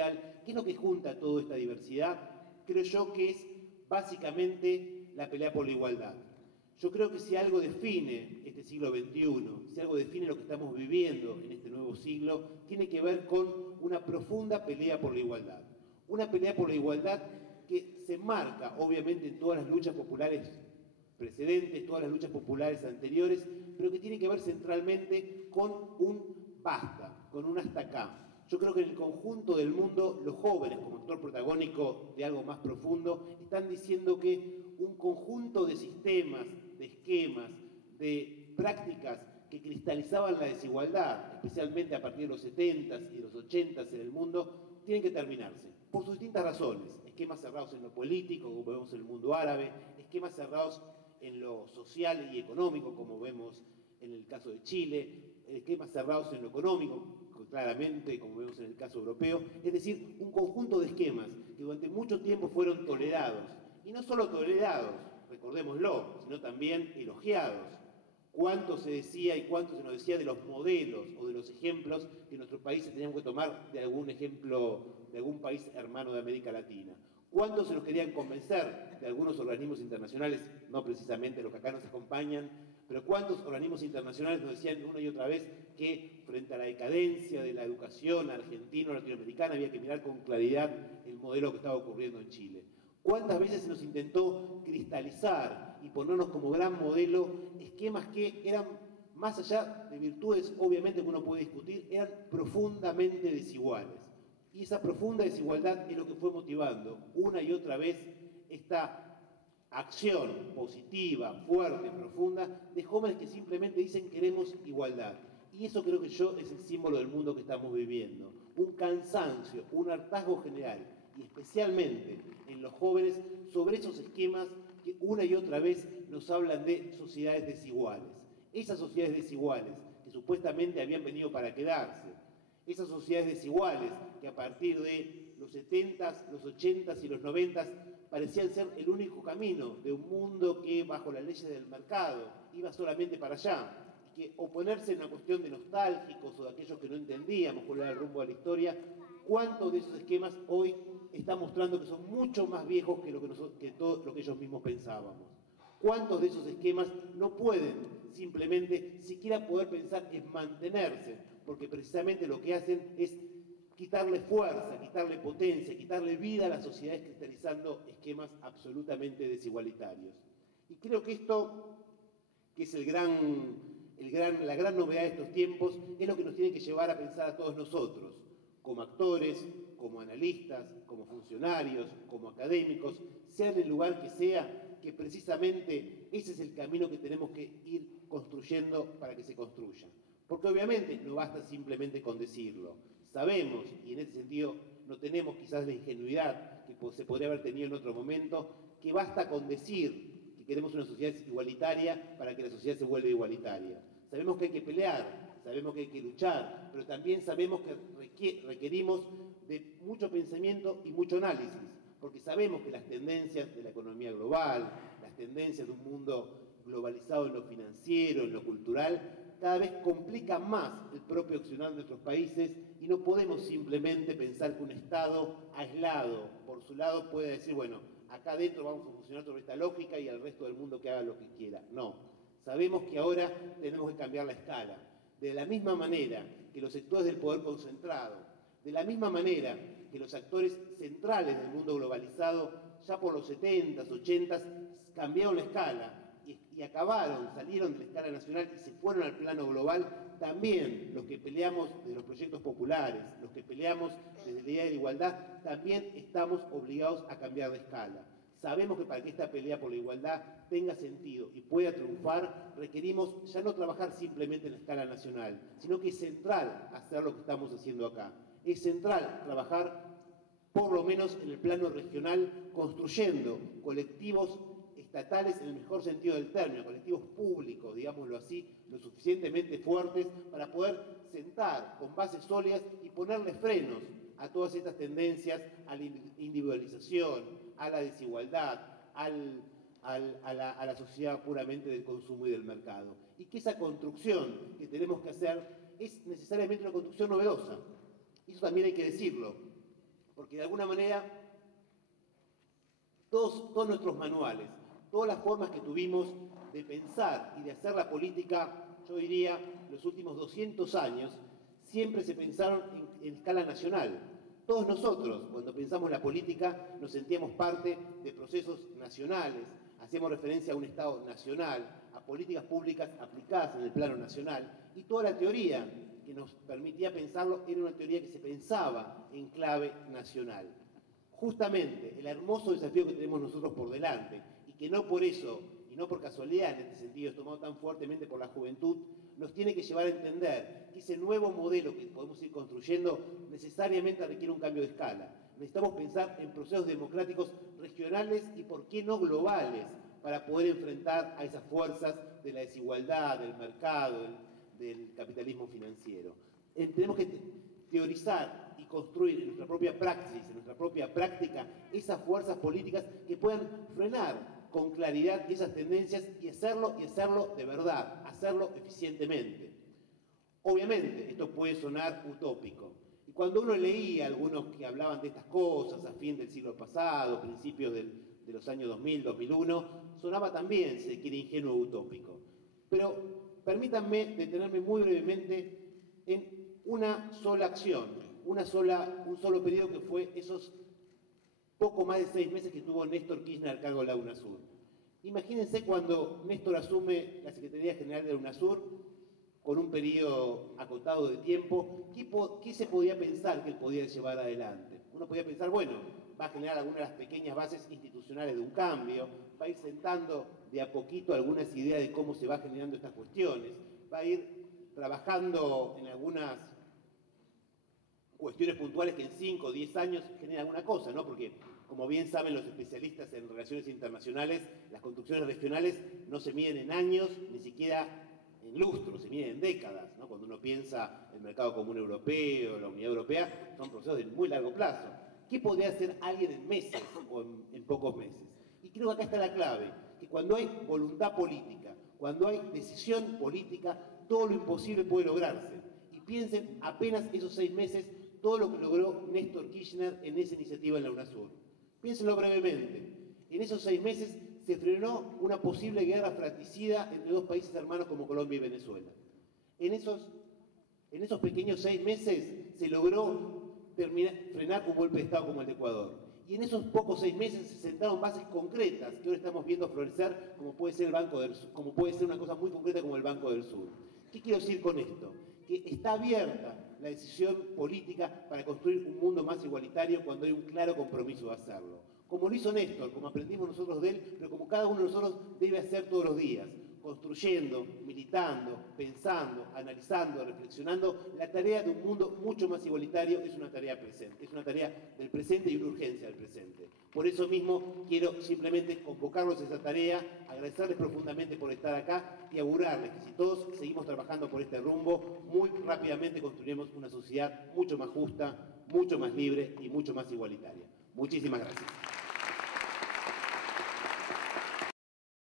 social. ¿Qué es lo que junta toda esta diversidad? Creo yo que es básicamente la pelea por la igualdad. Yo creo que si algo define este siglo XXI, si algo define lo que estamos viviendo en este nuevo siglo, tiene que ver con una profunda pelea por la igualdad. Una pelea por la igualdad que se marca, obviamente, en todas las luchas populares precedentes, todas las luchas populares anteriores, pero que tiene que ver centralmente con un basta, con un hasta acá. Yo creo que en el conjunto del mundo, los jóvenes, como actor protagónico de algo más profundo, están diciendo que un conjunto de sistemas, de esquemas, de prácticas que cristalizaban la desigualdad, especialmente a partir de los 70s y de los 80s en el mundo, tienen que terminarse, por sus distintas razones. Esquemas cerrados en lo político, como vemos en el mundo árabe, esquemas cerrados en lo social y económico, como vemos en el caso de Chile, esquemas cerrados en lo económico, claramente, como vemos en el caso europeo, es decir, un conjunto de esquemas que durante mucho tiempo fueron tolerados, y no solo tolerados, recordémoslo, sino también elogiados. Cuánto se decía y cuánto se nos decía de los modelos o de los ejemplos que nuestros países tenían que tomar de algún ejemplo, de algún país hermano de América Latina. Cuánto se nos querían convencer de algunos organismos internacionales, no precisamente los que acá nos acompañan, pero cuántos organismos internacionales nos decían una y otra vez que frente a la decadencia de la educación argentina o latinoamericana había que mirar con claridad el modelo que estaba ocurriendo en Chile. ¿Cuántas veces se nos intentó cristalizar y ponernos como gran modelo esquemas que eran, más allá de virtudes obviamente que uno puede discutir, eran profundamente desiguales? Y esa profunda desigualdad es lo que fue motivando una y otra vez esta acción positiva, fuerte, profunda, de jóvenes que simplemente dicen queremos igualdad. Y eso creo que yo es el símbolo del mundo que estamos viviendo. Un cansancio, un hartazgo general, y especialmente en los jóvenes, sobre esos esquemas que una y otra vez nos hablan de sociedades desiguales. Esas sociedades desiguales que supuestamente habían venido para quedarse, esas sociedades desiguales que a partir de los 70s, los 80s y los 90s parecían ser el único camino de un mundo que bajo las leyes del mercado iba solamente para allá, y que oponerse en una cuestión de nostálgicos o de aquellos que no entendíamos cuál era el rumbo de la historia, cuántos de esos esquemas hoy están mostrando que son mucho más viejos que todo lo que ellos mismos pensábamos. ¿Cuántos de esos esquemas no pueden simplemente siquiera poder pensar en mantenerse? Porque precisamente lo que hacen es quitarle fuerza, quitarle potencia, quitarle vida a las sociedades cristalizando esquemas absolutamente desigualitarios. Y creo que esto, que es la gran novedad de estos tiempos, es lo que nos tiene que llevar a pensar a todos nosotros, como actores, como analistas, como funcionarios, como académicos, sea en el lugar que sea, que precisamente ese es el camino que tenemos que ir construyendo para que se construya. Porque obviamente no basta simplemente con decirlo. Sabemos, y en ese sentido no tenemos quizás la ingenuidad que se podría haber tenido en otro momento, que basta con decir que queremos una sociedad igualitaria para que la sociedad se vuelva igualitaria. Sabemos que hay que pelear, sabemos que hay que luchar, pero también sabemos que requerimos de mucho pensamiento y mucho análisis, porque sabemos que las tendencias de la economía global, las tendencias de un mundo globalizado en lo financiero, en lo cultural, cada vez complican más el propio accionar de nuestros países y no podemos simplemente pensar que un Estado aislado por su lado puede decir, bueno, acá adentro vamos a funcionar sobre esta lógica y al resto del mundo que haga lo que quiera. No, sabemos que ahora tenemos que cambiar la escala. De la misma manera que los sectores del poder concentrado, de la misma manera que los actores centrales del mundo globalizado, ya por los 70s, 80s, cambiaron la escala y acabaron, salieron de la escala nacional y se fueron al plano global, también los que peleamos de los proyectos populares, los que peleamos desde la idea de la igualdad, también estamos obligados a cambiar de escala. Sabemos que para que esta pelea por la igualdad tenga sentido y pueda triunfar, requerimos ya no trabajar simplemente en la escala nacional, sino que es central hacer lo que estamos haciendo acá. Es central trabajar, por lo menos en el plano regional, construyendo colectivos estatales en el mejor sentido del término, colectivos públicos, digámoslo así, lo suficientemente fuertes para poder sentar con bases sólidas y ponerle frenos a todas estas tendencias, a la individualización, a la desigualdad, a la sociedad puramente del consumo y del mercado. Y que esa construcción que tenemos que hacer es necesariamente una construcción novedosa. Eso también hay que decirlo. porque de alguna manera todos nuestros manuales, todas las formas que tuvimos de pensar y de hacer la política, yo diría, los últimos 200 años, siempre se pensaron en escala nacional. Todos nosotros, cuando pensamos la política, nos sentíamos parte de procesos nacionales, hacíamos referencia a un Estado nacional, a políticas públicas aplicadas en el plano nacional, y toda la teoría que nos permitía pensarlo era una teoría que se pensaba en clave nacional. Justamente el hermoso desafío que tenemos nosotros por delante, y que no por eso, y no por casualidad en este sentido, es tomado tan fuertemente por la juventud, nos tiene que llevar a entender que ese nuevo modelo que podemos ir construyendo necesariamente requiere un cambio de escala. Necesitamos pensar en procesos democráticos regionales y, por qué no, globales, para poder enfrentar a esas fuerzas de la desigualdad, del mercado, del capitalismo financiero. Tenemos que teorizar y construir en nuestra propia praxis, en nuestra propia práctica, esas fuerzas políticas que puedan frenar con claridad esas tendencias y hacerlo de verdad, hacerlo eficientemente. Obviamente, esto puede sonar utópico. Y cuando uno leía a algunos que hablaban de estas cosas a fin del siglo pasado, principios de los años 2000, 2001, sonaba también, si se quiere, ingenuo utópico. Pero permítanme detenerme muy brevemente en una sola acción, un solo periodo que fue esos poco más de 6 meses que tuvo Néstor Kirchner al cargo de la UNASUR. Imagínense cuando Néstor asume la Secretaría General de la UNASUR con un periodo acotado de tiempo, ¿qué se podía pensar que él podía llevar adelante? Uno podía pensar, bueno, va a generar algunas de las pequeñas bases institucionales de un cambio, va a ir sentando de a poquito algunas ideas de cómo se va generando estas cuestiones, va a ir trabajando en algunas cuestiones puntuales que en 5 o 10 años generan alguna cosa, ¿no? Porque, como bien saben los especialistas en relaciones internacionales, las construcciones regionales no se miden en años, ni siquiera en lustros, se miden en décadas, ¿no? Cuando uno piensa en el mercado común europeo, la unidad europea, son procesos de muy largo plazo. ¿Qué podría hacer alguien en meses o en pocos meses? Y creo que acá está la clave, que cuando hay voluntad política, cuando hay decisión política, todo lo imposible puede lograrse. Y piensen apenas esos 6 meses, todo lo que logró Néstor Kirchner en esa iniciativa en la UNASUR. Piénsenlo brevemente. En esos 6 meses se frenó una posible guerra fratricida entre dos países hermanos como Colombia y Venezuela. En esos pequeños 6 meses se logró frenar un golpe de Estado como el de Ecuador. Y en esos pocos 6 meses se sentaron bases concretas que ahora estamos viendo florecer, como puede ser como puede ser una cosa muy concreta como el Banco del Sur. ¿Qué quiero decir con esto? Que está abierta la decisión política para construir un mundo más igualitario cuando hay un claro compromiso de hacerlo. Como lo hizo Néstor, como aprendimos nosotros de él, pero como cada uno de nosotros debe hacer todos los días, construyendo, militando, pensando, analizando, reflexionando. La tarea de un mundo mucho más igualitario es una tarea presente, es una tarea del presente y una urgencia del presente. Por eso mismo quiero simplemente convocarlos a esa tarea, agradecerles profundamente por estar acá y augurarles que si todos seguimos trabajando por este rumbo, muy rápidamente construiremos una sociedad mucho más justa, mucho más libre y mucho más igualitaria. Muchísimas gracias.